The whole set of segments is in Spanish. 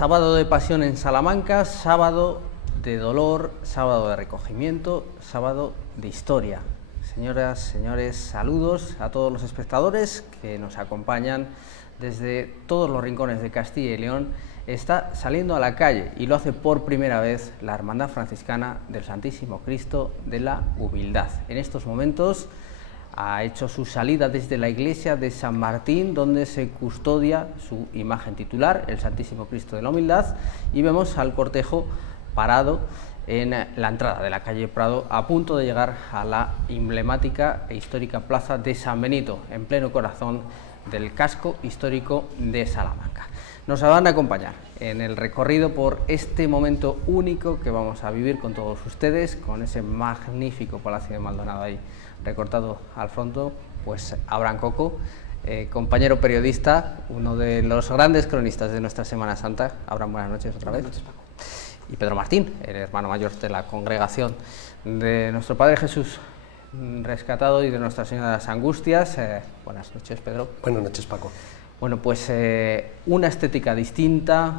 Sábado de Pasión en Salamanca, sábado de dolor, sábado de recogimiento, sábado de historia. Señoras, señores, saludos a todos los espectadores que nos acompañan desde todos los rincones de Castilla y León. Está saliendo a la calle y lo hace por primera vez la Hermandad Franciscana del Santísimo Cristo de la Humildad. En estos momentos ha hecho su salida desde la iglesia de San Martín, donde se custodia su imagen titular, el Santísimo Cristo de la Humildad, y vemos al cortejo parado en la entrada de la calle Prado, a punto de llegar a la emblemática e histórica plaza de San Benito, en pleno corazón del casco histórico de Salamanca. Nos van a acompañar en el recorrido por este momento único que vamos a vivir con todos ustedes, con ese magnífico Palacio de Maldonado ahí recortado al fondo, pues Abraham Coco, compañero periodista, uno de los grandes cronistas de nuestra Semana Santa. Abraham, buenas noches otra vez. Buenas noches, Paco. Y Pedro Martín, el hermano mayor de la congregación de nuestro Padre Jesús rescatado y de Nuestra Señora de las Angustias. Buenas noches, Pedro. Buenas noches, Paco. Bueno, pues una estética distinta,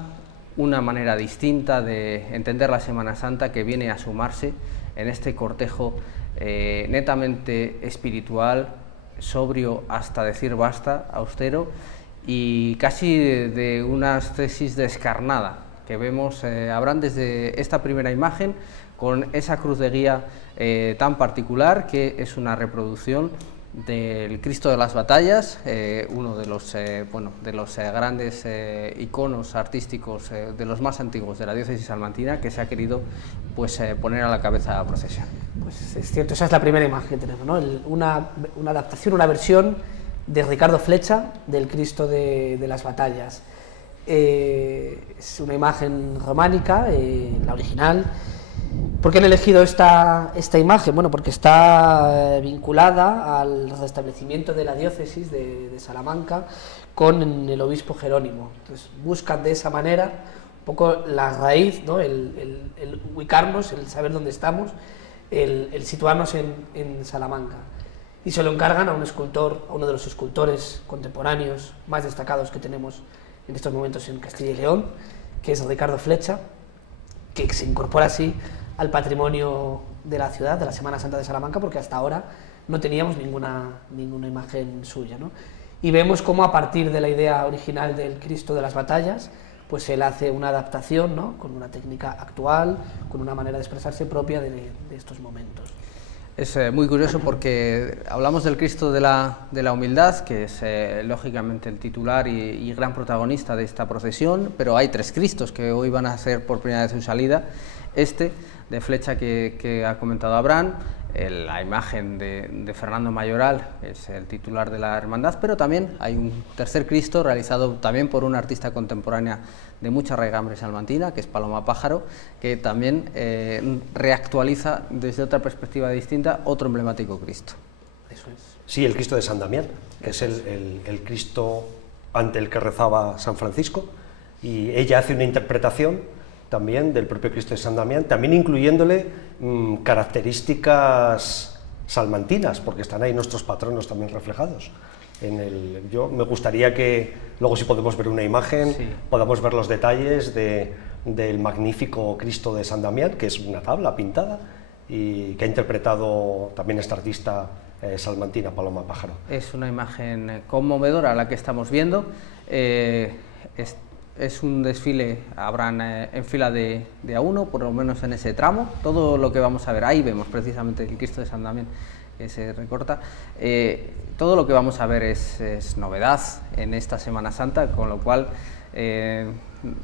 una manera distinta de entender la Semana Santa que viene a sumarse en este cortejo netamente espiritual, sobrio hasta decir basta, austero y casi de una tesis descarnada que vemos, Abraham, desde esta primera imagen con esa cruz de guía tan particular que es una reproducción del Cristo de las Batallas, uno de los, grandes iconos artísticos de los más antiguos de la diócesis salmantina, que se ha querido poner a la cabeza de la procesión. Pues es cierto, esa es la primera imagen que tenemos, ¿no? Una adaptación, una versión de Ricardo Flecha del Cristo de las Batallas. Es una imagen románica, la original. ¿Por qué han elegido esta imagen? Bueno, porque está vinculada al restablecimiento de la diócesis de Salamanca con el obispo Jerónimo. Entonces buscan de esa manera un poco la raíz, ¿no? el ubicarnos, el saber dónde estamos, el situarnos en Salamanca. Y se lo encargan a un escultor, a uno de los escultores contemporáneos más destacados que tenemos en estos momentos en Castilla y León, que es Ricardo Flecha, que se incorpora así al patrimonio de la ciudad, de la Semana Santa de Salamanca, porque hasta ahora no teníamos ninguna imagen suya, ¿no? Y vemos cómo a partir de la idea original del Cristo de las Batallas, pues él hace una adaptación, ¿no? Con una técnica actual, con una manera de expresarse propia de estos momentos. Es muy curioso porque hablamos del Cristo de la Humildad, que es lógicamente el titular y gran protagonista de esta procesión, pero hay tres Cristos que hoy van a hacer por primera vez su salida. Este de Flecha que ha comentado Abraham, la imagen de Fernando Mayoral, que es el titular de la hermandad, pero también hay un tercer Cristo realizado también por una artista contemporánea de mucha raigambre salmantina, que es Paloma Pájaro, que también reactualiza desde otra perspectiva distinta otro emblemático Cristo. Eso es. Sí, el Cristo de San Damián, que es el Cristo ante el que rezaba San Francisco, y ella hace una interpretación también del propio Cristo de San Damián, también incluyéndole características salmantinas, porque están ahí nuestros patronos también reflejados. Yo me gustaría que luego, si podemos ver una imagen, sí, podamos ver los detalles del magnífico Cristo de San Damián, que es una tabla pintada y que ha interpretado también esta artista salmantina, Paloma Pájaro. Es una imagen conmovedora la que estamos viendo. Es un desfile, habrán en fila de A1, por lo menos en ese tramo. Todo lo que vamos a ver, ahí vemos precisamente el Cristo de San Damián que se recorta. Todo lo que vamos a ver es novedad en esta Semana Santa, con lo cual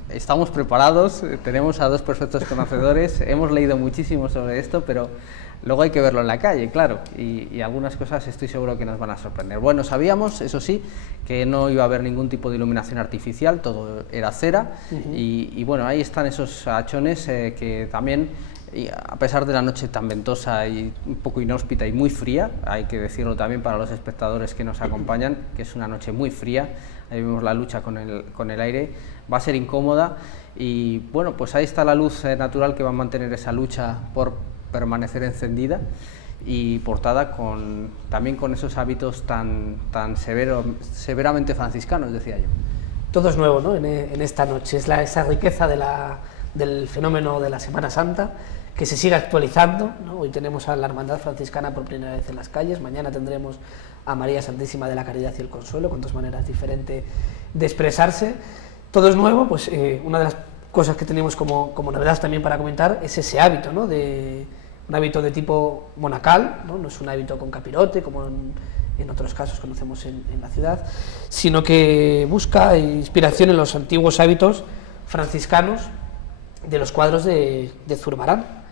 estamos preparados, tenemos a dos perfectos conocedores, hemos leído muchísimo sobre esto, pero luego hay que verlo en la calle, claro, y algunas cosas estoy seguro que nos van a sorprender. Bueno, sabíamos, eso sí, que no iba a haber ningún tipo de iluminación artificial, todo era cera, y bueno, ahí están esos hachones que también, y a pesar de la noche tan ventosa y un poco inhóspita y muy fría, hay que decirlo también para los espectadores que nos acompañan, que es una noche muy fría, ahí vemos la lucha con el aire, va a ser incómoda, y bueno, pues ahí está la luz natural que va a mantener esa lucha por permanecer encendida y portada también con esos hábitos tan severamente franciscanos, decía yo. Todo es nuevo, ¿no? En esta noche, es esa riqueza del fenómeno de la Semana Santa, que se sigue actualizando, ¿no? Hoy tenemos a la Hermandad Franciscana por primera vez en las calles, mañana tendremos a María Santísima de la Caridad y el Consuelo, con dos maneras diferentes de expresarse. Todo es nuevo, pues una de las cosas que tenemos como novedad también para comentar es ese hábito, ¿no? Un hábito de tipo monacal, no es un hábito con capirote, como en otros casos conocemos en la ciudad, sino que busca inspiración en los antiguos hábitos franciscanos de los cuadros de Zurbarán.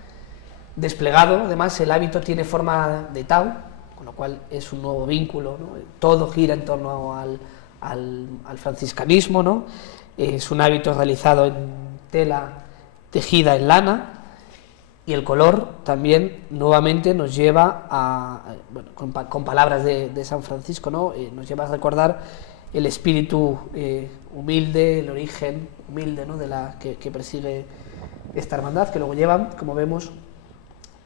Desplegado, además, el hábito tiene forma de tau, con lo cual es un nuevo vínculo, ¿no? Todo gira en torno al franciscanismo, ¿no? Es un hábito realizado en tela tejida en lana, y el color también nuevamente nos lleva a, bueno, con palabras de San Francisco, ¿no? Nos lleva a recordar el espíritu humilde, el origen humilde, ¿no? que persigue esta hermandad, que luego llevan, como vemos,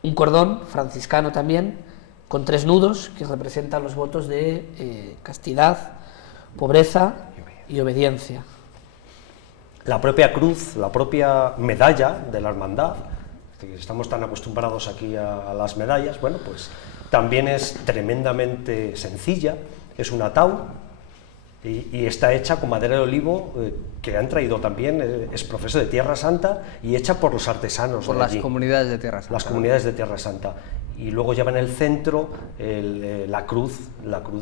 un cordón franciscano también, con 3 nudos que representan los votos de castidad, pobreza y obediencia. La propia cruz, la propia medalla de la hermandad, estamos tan acostumbrados aquí a las medallas, bueno, pues también es tremendamente sencilla, es una tau y está hecha con madera de olivo que han traído también, es profeso de Tierra Santa y hecha por los artesanos por de las allí. Comunidades de Tierra Santa. Las comunidades de Tierra Santa. Y luego lleva en el centro la cruz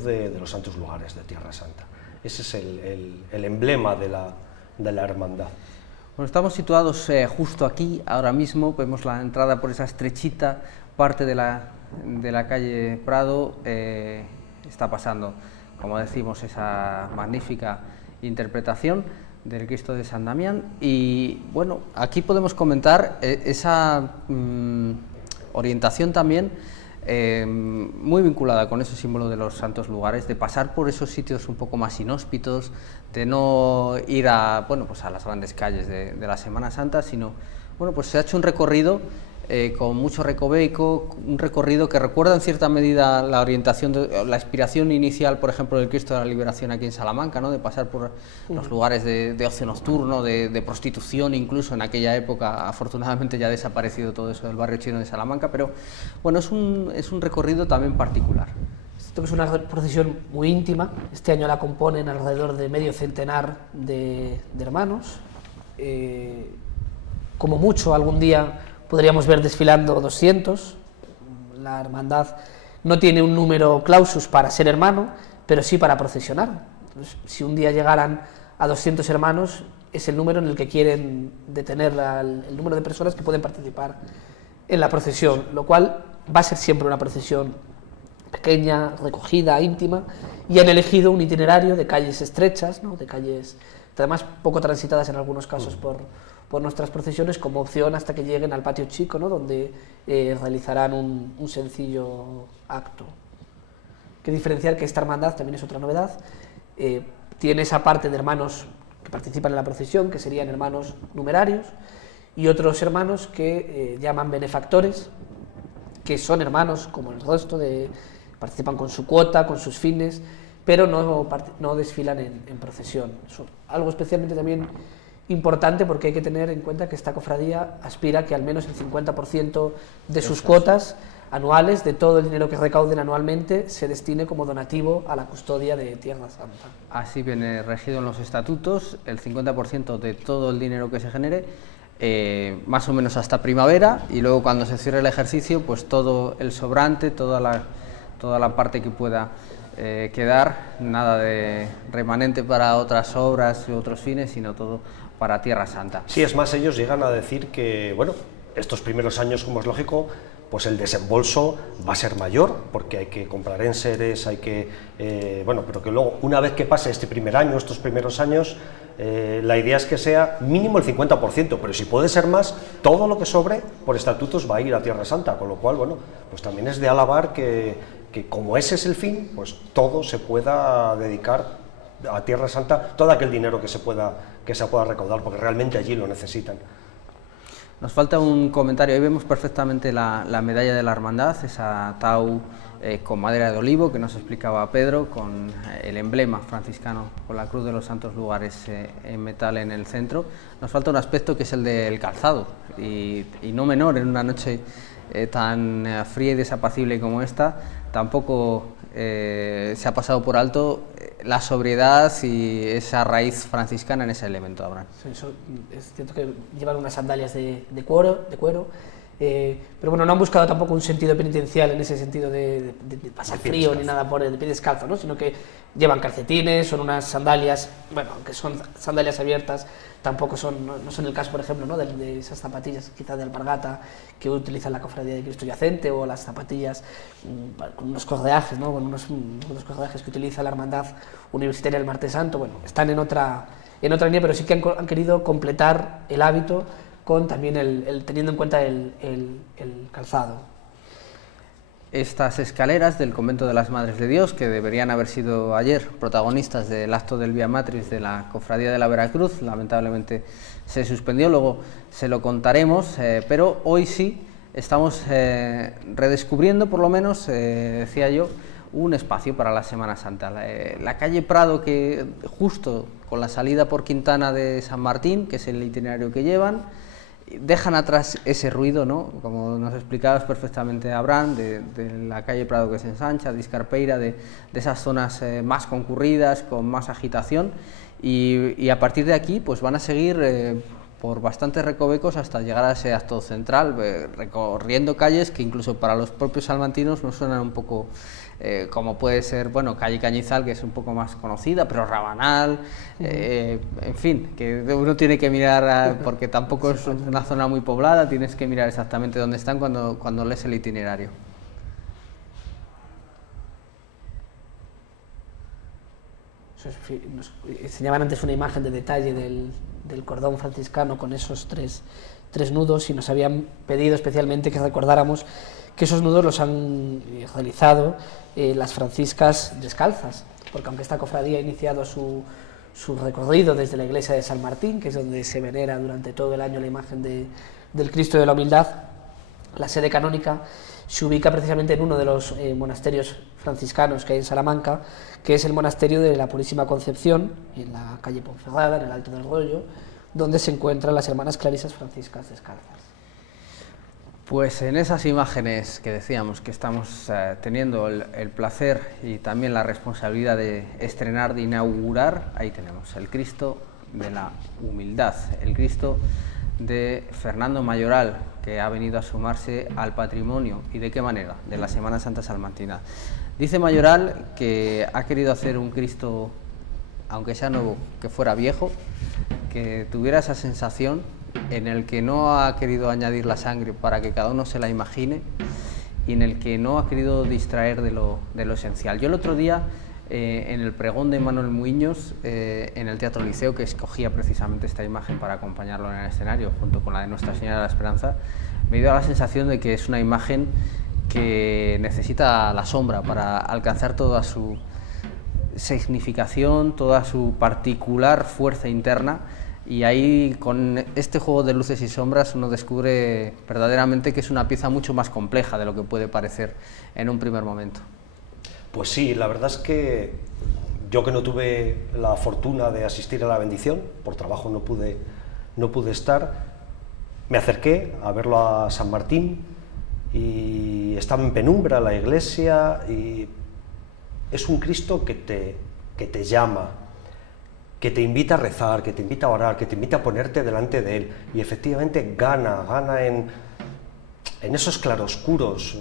de los santos lugares de Tierra Santa. Ese es el emblema de la hermandad. Bueno, estamos situados justo aquí, ahora mismo, vemos la entrada por esa estrechita parte de la calle Prado, está pasando, como decimos, esa magnífica interpretación del Cristo de San Damián, y bueno, aquí podemos comentar esa orientación también muy vinculada con ese símbolo de los santos lugares, de pasar por esos sitios un poco más inhóspitos, de no ir a, bueno, pues a las grandes calles de la Semana Santa, sino, bueno, pues se ha hecho un recorrido con mucho recoveco, un recorrido que recuerda en cierta medida la orientación, la inspiración inicial, por ejemplo, del Cristo de la Liberación aquí en Salamanca, ¿no? De pasar por los lugares de ocio nocturno, de prostitución, incluso en aquella época. Afortunadamente ya ha desaparecido todo eso del barrio chino de Salamanca, pero bueno, es un recorrido también particular. Esto es una procesión muy íntima, este año la componen alrededor de medio centenar de hermanos, como mucho algún día podríamos ver desfilando 200, la hermandad no tiene un número clausus para ser hermano, pero sí para procesionar. Entonces, si un día llegaran a 200 hermanos, es el número en el que quieren detener el número de personas que pueden participar en la procesión, lo cual va a ser siempre una procesión pequeña, recogida, íntima, y han elegido un itinerario de calles estrechas, ¿no? De calles además poco transitadas en algunos casos por nuestras procesiones, como opción hasta que lleguen al patio chico, ¿no? Donde realizarán un sencillo acto. Hay que diferenciar que esta hermandad también es otra novedad, tiene esa parte de hermanos que participan en la procesión, que serían hermanos numerarios, y otros hermanos que llaman benefactores, que son hermanos como el resto, participan con su cuota, con sus fines, pero no desfilan en procesión. Eso, algo especialmente también importante, porque hay que tener en cuenta que esta cofradía aspira a que al menos el 50% de sus cuotas anuales, de todo el dinero que recauden anualmente, se destine como donativo a la custodia de Tierra Santa. Así viene regido en los estatutos, el 50% de todo el dinero que se genere, más o menos hasta primavera, y luego cuando se cierre el ejercicio, pues todo el sobrante, toda la parte que pueda quedar, nada de remanente para otras obras y otros fines, sino todo para Tierra Santa. Sí, es más, ellos llegan a decir que, bueno, estos primeros años, como es lógico, pues el desembolso va a ser mayor, porque hay que comprar enseres, hay que, bueno, pero que luego, una vez que pase este primer año, estos primeros años, la idea es que sea mínimo el 50%, pero si puede ser más, todo lo que sobre por estatutos va a ir a Tierra Santa, con lo cual, bueno, pues también es de alabar que como ese es el fin, pues todo se pueda dedicar a Tierra Santa, todo aquel dinero que se pueda recaudar, porque realmente allí lo necesitan. Nos falta un comentario. Ahí vemos perfectamente la medalla de la hermandad, esa tau con madera de olivo que nos explicaba Pedro, con el emblema franciscano, con la cruz de los santos lugares en metal en el centro. Nos falta un aspecto que es el del calzado, y no menor en una noche tan fría y desapacible como esta. Tampoco se ha pasado por alto la sobriedad y esa raíz franciscana en ese elemento, Abraham. Sí, es cierto que llevan unas sandalias de cuero, pero bueno, no han buscado tampoco un sentido penitencial en ese sentido de pasar frío ni nada por el pie descalzo, ¿no? Sino que llevan calcetines, son unas sandalias, bueno, aunque son sandalias abiertas, tampoco son, no son el caso, por ejemplo, ¿no? de esas zapatillas quizás de alpargata que utiliza la Cofradía de Cristo Yacente, o las zapatillas con unos correajes, ¿no? Con unos correajes que utiliza la Hermandad Universitaria del Martes Santo. Bueno, están en otra línea, pero sí que han querido completar el hábito con también teniendo en cuenta el calzado. Estas escaleras del Convento de las Madres de Dios, que deberían haber sido ayer protagonistas del acto del Vía Matriz de la Cofradía de la Veracruz, lamentablemente se suspendió, luego se lo contaremos, pero hoy sí estamos redescubriendo, por lo menos, decía yo, un espacio para la Semana Santa. La calle Prado, que justo con la salida por Quintana de San Martín, que es el itinerario que llevan, dejan atrás ese ruido, ¿no? Como nos explicabas perfectamente, Abraham, de la calle Prado que se ensancha, de Iscarpeira, de esas zonas más concurridas, con más agitación, y a partir de aquí pues van a seguir por bastantes recovecos hasta llegar a ese acto central, recorriendo calles que incluso para los propios salmantinos nos suenan un poco como puede ser, bueno, calle Cañizal, que es un poco más conocida, pero Rabanal, en fin, que uno tiene que mirar, porque tampoco es una zona muy poblada, tienes que mirar exactamente dónde están cuando lees el itinerario. Nos enseñaban antes una imagen de detalle del cordón franciscano con esos tres nudos, y nos habían pedido especialmente que recordáramos que esos nudos los han realizado las franciscas descalzas, porque aunque esta cofradía ha iniciado su recorrido desde la iglesia de San Martín, que es donde se venera durante todo el año la imagen del Cristo de la Humildad, la sede canónica se ubica precisamente en uno de los monasterios franciscanos que hay en Salamanca, que es el monasterio de la Purísima Concepción, en la calle Ponferrada, en el Alto del Rollo, donde se encuentran las hermanas clarisas franciscas descalzas. Pues en esas imágenes que decíamos que estamos teniendo el placer y también la responsabilidad de estrenar, de inaugurar, ahí tenemos el Cristo de la Humildad, el Cristo de Fernando Mayoral, que ha venido a sumarse al patrimonio. ¿Y de qué manera? De la Semana Santa salmantina. Dice Mayoral que ha querido hacer un Cristo, aunque sea nuevo, que fuera viejo, que tuviera esa sensación, en el que no ha querido añadir la sangre para que cada uno se la imagine, y en el que no ha querido distraer de lo esencial. Yo el otro día, en el pregón de Manuel Muiños, en el Teatro Liceo, que escogía precisamente esta imagen para acompañarlo en el escenario, junto con la de Nuestra Señora de la Esperanza, me dio la sensación de que es una imagen que necesita la sombra para alcanzar toda su significación, toda su particular fuerza interna, y ahí con este juego de luces y sombras uno descubre verdaderamente que es una pieza mucho más compleja de lo que puede parecer en un primer momento. Pues sí, la verdad es que yo, que no tuve la fortuna de asistir a la bendición, por trabajo no pude estar, me acerqué a verlo a San Martín y estaba en penumbra la iglesia, y es un Cristo que te llama, que te invita a rezar, que te invita a orar, que te invita a ponerte delante de Él, y efectivamente gana en esos claroscuros.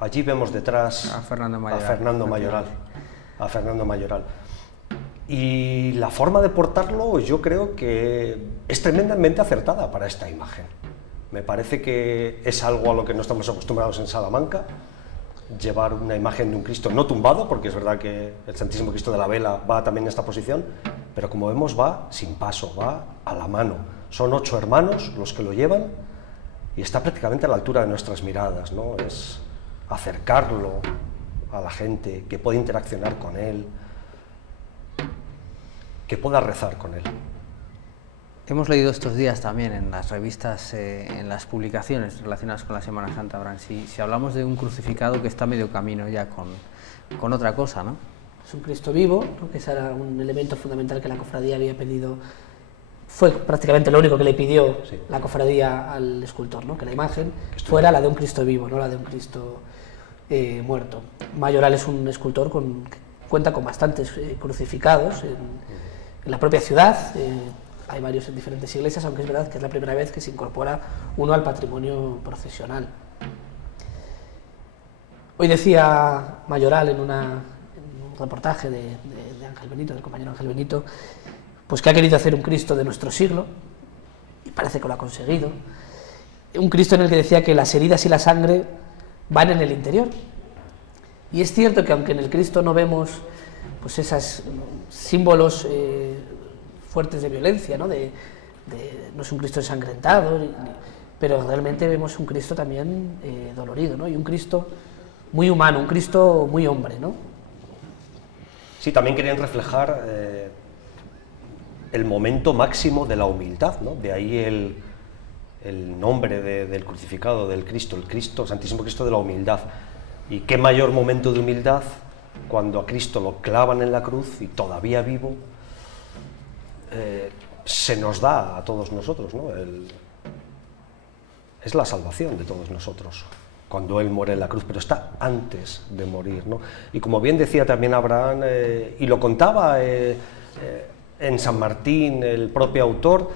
Allí vemos detrás a Fernando Mayoral. Y la forma de portarlo yo creo que es tremendamente acertada para esta imagen. Me parece que es algo a lo que no estamos acostumbrados en Salamanca, llevar una imagen de un Cristo no tumbado, porque es verdad que el Santísimo Cristo de la Vela va también en esta posición, pero como vemos va sin paso, va a la mano. Son 8 hermanos los que lo llevan y está prácticamente a la altura de nuestras miradas, ¿no? Es acercarlo a la gente, que pueda interaccionar con él, que pueda rezar con él. Hemos leído estos días también en las revistas, en las publicaciones relacionadas con la Semana Santa, Abraham, si hablamos de un crucificado que está medio camino ya con otra cosa, ¿no? Es un Cristo vivo, ¿no? Que ese era un elemento fundamental que la cofradía había pedido, fue prácticamente lo único que le pidió la cofradía al escultor, ¿no? Que la imagen fuera la de un Cristo vivo, no la de un Cristo muerto. Mayoral es un escultor que cuenta con bastantes crucificados en la propia ciudad. Hay varios en diferentes iglesias, aunque es verdad que es la primera vez que se incorpora uno al patrimonio procesional. Hoy decía Mayoral en un reportaje de Ángel Benito, del compañero Ángel Benito, pues que ha querido hacer un Cristo de nuestro siglo, y parece que lo ha conseguido. Un Cristo en el que decía que las heridas y la sangre van en el interior. Y es cierto que aunque en el Cristo no vemos pues esos símbolos fuertes de violencia, ¿no? No es un Cristo ensangrentado, pero realmente vemos un Cristo también dolorido, ¿no? Y un Cristo muy humano, un Cristo muy hombre, ¿no? Sí, también querían reflejar el momento máximo de la humildad, ¿no? De ahí el nombre del crucificado, del Cristo, el Santísimo Cristo de la humildad. Y qué mayor momento de humildad cuando a Cristo lo clavan en la cruz y todavía vivo, se nos da a todos nosotros, ¿no? Es la salvación de todos nosotros cuando Él muere en la cruz, pero está antes de morir, ¿no? Y como bien decía también Abraham, y lo contaba en San Martín el propio autor,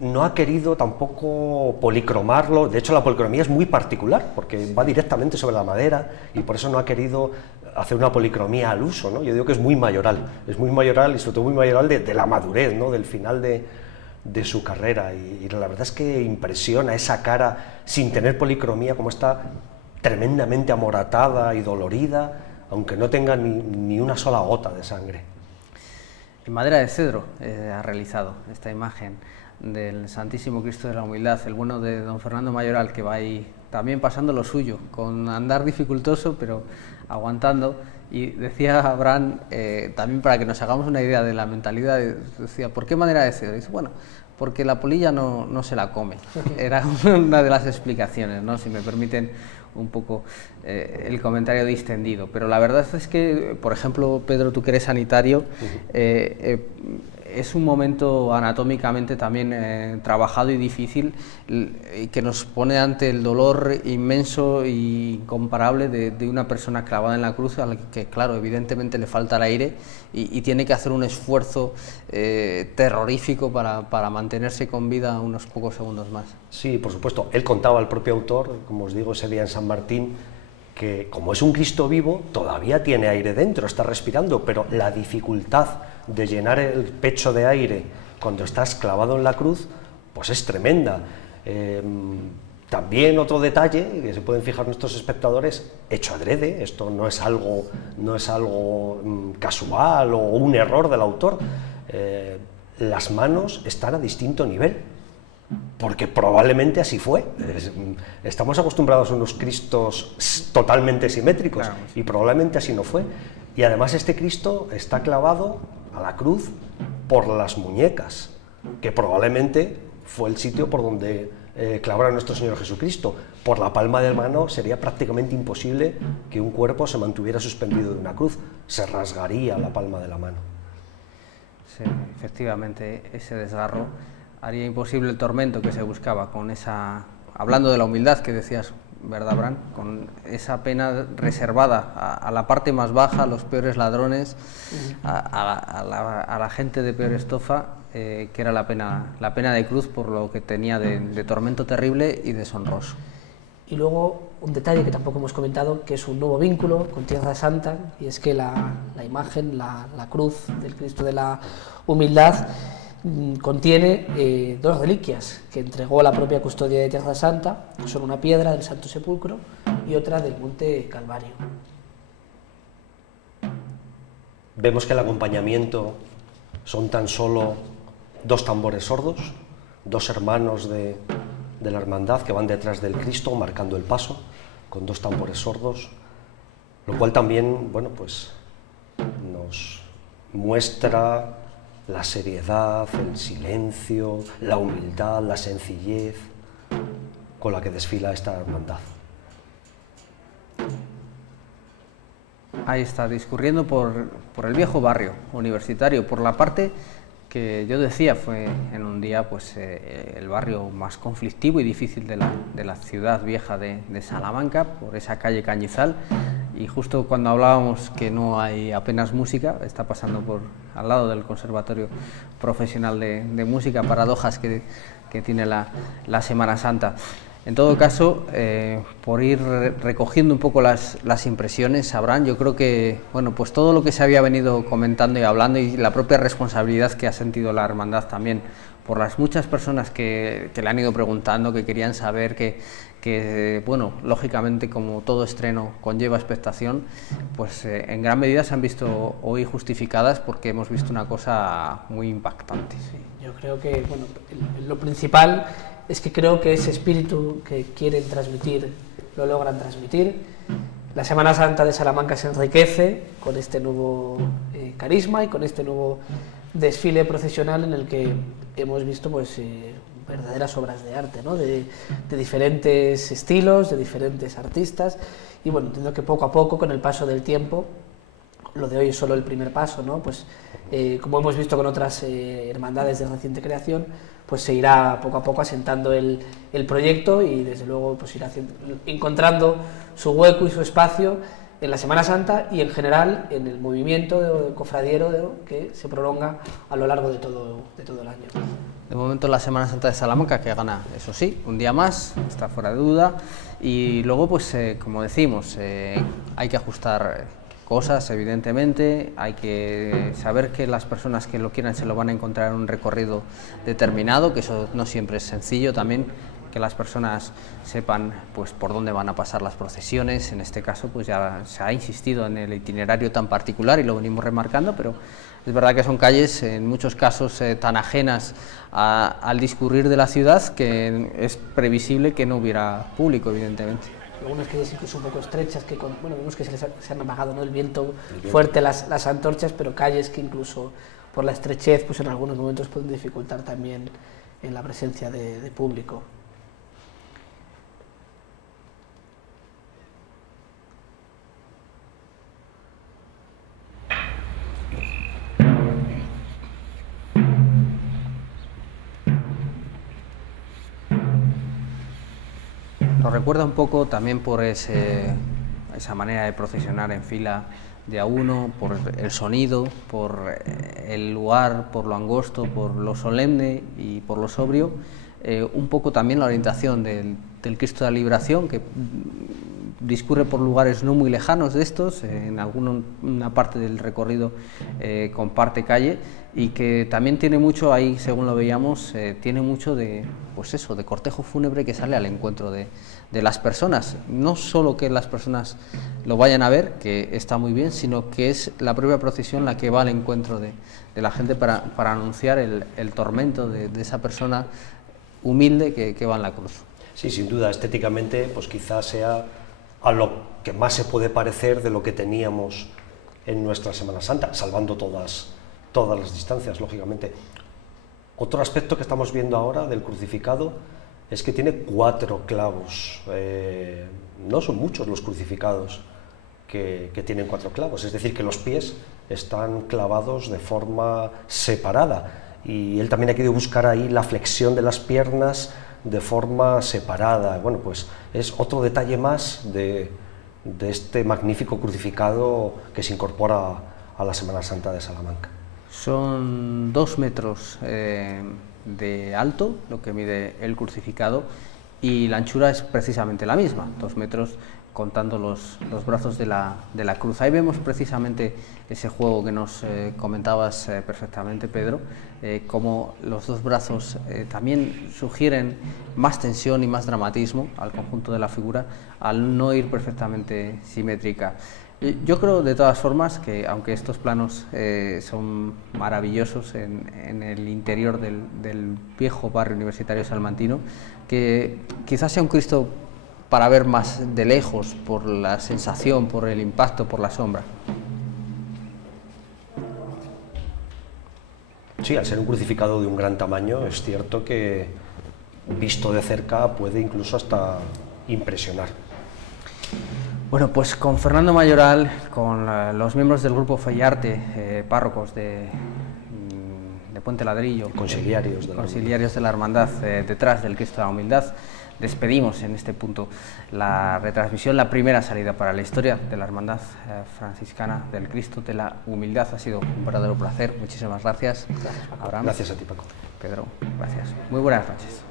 no ha querido tampoco policromarlo. De hecho, la policromía es muy particular porque va directamente sobre la madera y por eso no ha querido hacer una policromía al uso, ¿no? Yo digo que es muy mayoral y sobre todo muy mayoral de la madurez, ¿no? Del final de su carrera, y la verdad es que impresiona esa cara sin tener policromía, como está tremendamente amoratada y dolorida, aunque no tenga ni una sola gota de sangre. En madera de cedro ha realizado esta imagen del Santísimo Cristo de la Humildad, el bueno de don Fernando Mayoral, que va ahí también pasando lo suyo, con andar dificultoso, pero aguantando. Y decía Abraham, también para que nos hagamos una idea de la mentalidad, decía, ¿por qué madera de cedro? Y dice, bueno, porque la polilla no se la come. Era una de las explicaciones, ¿no? Si me permiten un poco el comentario distendido. Pero la verdad es que, por ejemplo, Pedro, tú que eres sanitario, es un momento anatómicamente también trabajado y difícil, que nos pone ante el dolor inmenso e incomparable de una persona clavada en la cruz, a la que, claro, evidentemente le falta el aire y tiene que hacer un esfuerzo terrorífico para mantenerse con vida unos pocos segundos más. Sí, por supuesto. Él contaba, el propio autor, como os digo, ese día en San Martín, que como es un Cristo vivo, todavía tiene aire dentro, está respirando, pero la dificultad de llenar el pecho de aire cuando estás clavado en la cruz, pues es tremenda. También otro detalle que se pueden fijar nuestros espectadores, hecho adrede, esto no es algo casual o un error del autor, las manos están a distinto nivel, porque probablemente así fue. Estamos acostumbrados a unos Cristos totalmente simétricos, claro, y probablemente así no fue. Y además este Cristo está clavado a la cruz por las muñecas, que probablemente fue el sitio por donde clavar a nuestro Señor Jesucristo. Por la palma de mano sería prácticamente imposible que un cuerpo se mantuviera suspendido de una cruz, se rasgaría la palma de la mano. Sí, efectivamente, ese desgarro haría imposible el tormento que se buscaba con esa, hablando de la humildad que decías, ¿verdad, Abraham? Con esa pena reservada a la parte más baja, a los peores ladrones, a la gente de peor estofa, que era la pena de cruz por lo que tenía de tormento terrible y deshonroso. Y luego un detalle que tampoco hemos comentado, que es un nuevo vínculo con Tierra Santa, y es que la imagen, la cruz del Cristo de la Humildad, contiene dos reliquias que entregó la propia custodia de Tierra Santa, que son una piedra del Santo Sepulcro y otra del Monte Calvario. Vemos que el acompañamiento son tan solo dos tambores sordos, dos hermanos de la hermandad que van detrás del Cristo marcando el paso con dos tambores sordos, lo cual también, bueno, pues nos muestra la seriedad, el silencio, la humildad, la sencillez con la que desfila esta hermandad. Ahí está, discurriendo por el viejo barrio universitario, por la parte que yo decía fue en un día pues, el barrio más conflictivo y difícil de la ciudad vieja de Salamanca, por esa calle Cañizal, y justo cuando hablábamos que no hay apenas música, está pasando al lado del Conservatorio Profesional de Música, paradojas que tiene la Semana Santa. En todo caso, por ir recogiendo un poco las impresiones, Abraham, yo creo que bueno, pues todo lo que se había venido comentando y hablando y la propia responsabilidad que ha sentido la hermandad también por las muchas personas que le han ido preguntando, que querían saber, que bueno, lógicamente como todo estreno conlleva expectación, pues en gran medida se han visto hoy justificadas porque hemos visto una cosa muy impactante. Sí, yo creo que bueno, lo principal es que creo que ese espíritu que quieren transmitir lo logran transmitir. La Semana Santa de Salamanca se enriquece con este nuevo carisma y con este nuevo desfile procesional en el que hemos visto pues, verdaderas obras de arte, ¿no? de diferentes estilos, de diferentes artistas, y bueno, entiendo que poco a poco, con el paso del tiempo, lo de hoy es solo el primer paso, ¿no? Pues, como hemos visto con otras hermandades de reciente creación, pues se irá poco a poco asentando el proyecto y desde luego pues irá encontrando su hueco y su espacio en la Semana Santa y en general en el movimiento cofradiero que se prolonga a lo largo de todo el año. De momento la Semana Santa de Salamanca, que gana, eso sí, un día más, está fuera de duda, y luego pues como decimos, hay que ajustar cosas, evidentemente, hay que saber que las personas que lo quieran se lo van a encontrar en un recorrido determinado, que eso no siempre es sencillo, también que las personas sepan pues por dónde van a pasar las procesiones. En este caso pues ya se ha insistido en el itinerario tan particular y lo venimos remarcando, pero es verdad que son calles en muchos casos tan ajenas al discurrir de la ciudad que es previsible que no hubiera público, evidentemente. Algunas calles incluso un poco estrechas, que bueno, vemos que se han apagado, ¿no? El viento fuerte, las antorchas, pero calles que incluso por la estrechez pues en algunos momentos pueden dificultar también en la presencia de público. Nos recuerda un poco también por esa manera de procesionar en fila de a uno, por el sonido, por el lugar, por lo angosto, por lo solemne y por lo sobrio, un poco también la orientación del Cristo de la Liberación, que discurre por lugares no muy lejanos de estos, en una parte del recorrido comparte calle, y que también tiene mucho, ahí según lo veíamos, tiene mucho de, pues eso, de cortejo fúnebre que sale al encuentro de las personas. No solo que las personas lo vayan a ver, que está muy bien, sino que es la propia procesión la que va al encuentro de la gente para anunciar el tormento de esa persona humilde que va en la cruz. Sí, sin duda, estéticamente pues quizás sea a lo que más se puede parecer de lo que teníamos en nuestra Semana Santa, salvando todas las distancias, lógicamente. Otro aspecto que estamos viendo ahora del crucificado es que tiene 4 clavos. No son muchos los crucificados que tienen 4 clavos, es decir, que los pies están clavados de forma separada, y él también ha querido buscar ahí la flexión de las piernas de forma separada. Bueno, pues es otro detalle más de este magnífico crucificado que se incorpora a la Semana Santa de Salamanca. Son 2 metros de alto, lo que mide el crucificado, y la anchura es precisamente la misma, 2 metros contando los brazos de la cruz. Ahí vemos precisamente ese juego que nos comentabas perfectamente, Pedro, cómo los 2 brazos también sugieren más tensión y más dramatismo al conjunto de la figura, al no ir perfectamente simétrica. Yo creo, de todas formas, que aunque estos planos son maravillosos en el interior del viejo barrio universitario salmantino, que quizás sea un Cristo para ver más de lejos, por la sensación, por el impacto, por la sombra. Sí, al ser un crucificado de un gran tamaño, es cierto que visto de cerca puede incluso hasta impresionar. Bueno, pues con Fernando Mayoral, con los miembros del grupo Fellarte, párrocos de Puente Ladrillo, consiliarios de la Hermandad, detrás del Cristo de la Humildad, despedimos en este punto la retransmisión, la primera salida para la historia de la Hermandad franciscana del Cristo de la Humildad. Ha sido un verdadero placer. Muchísimas gracias. Gracias, Abraham. Gracias a ti, Paco. Pedro, gracias. Muy buenas noches.